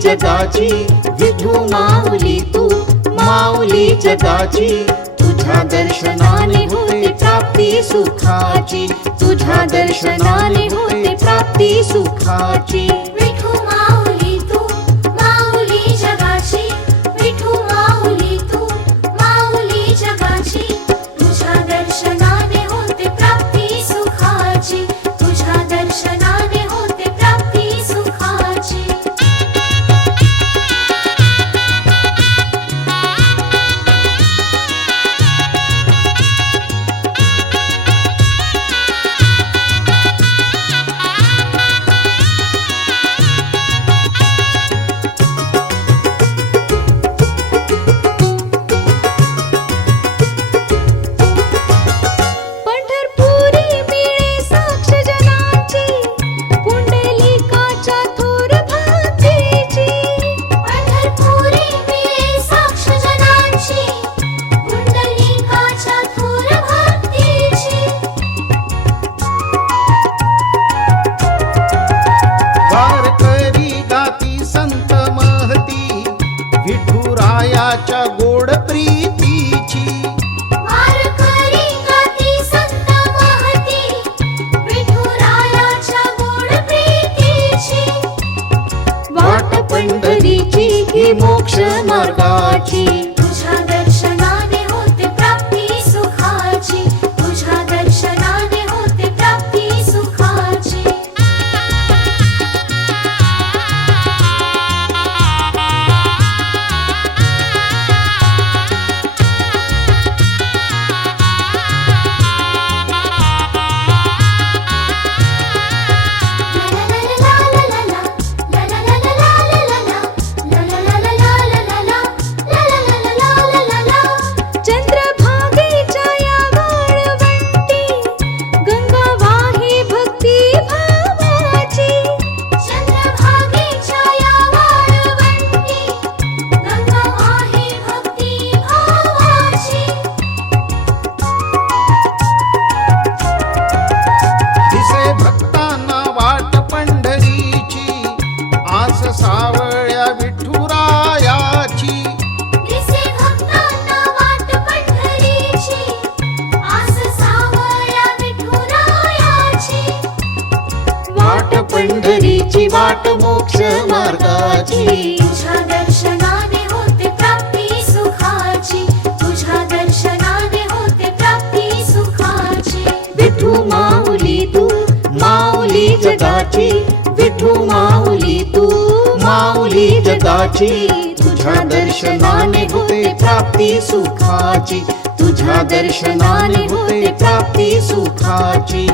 जगाची विठू माऊली तू माऊली जगाची. तुझ्या दर्शनाने होते प्राप्ती सुखाची. तुझ्या दर्शनाने होते प्राप्ती सुखाची. विठुरायाच्या गोड गोड प्रीतीची. वाट पंढरीची ही मोक्ष मार्गाची. भक्तांना वाट पंढरीची. आस सावळ्या विठुरायाची. वाट पंढरीची. आस सावळ्या विठुरायाची. वाट पंढरीची वाट मोक्ष मार्गाची. तुझ्या जगाची विठू माऊली तू. माऊली जगाची तुझ्या दर्शनाने होते प्राप्ती सुखाची. तुझ्या दर्शनाने होते प्राप्ती सुखाची.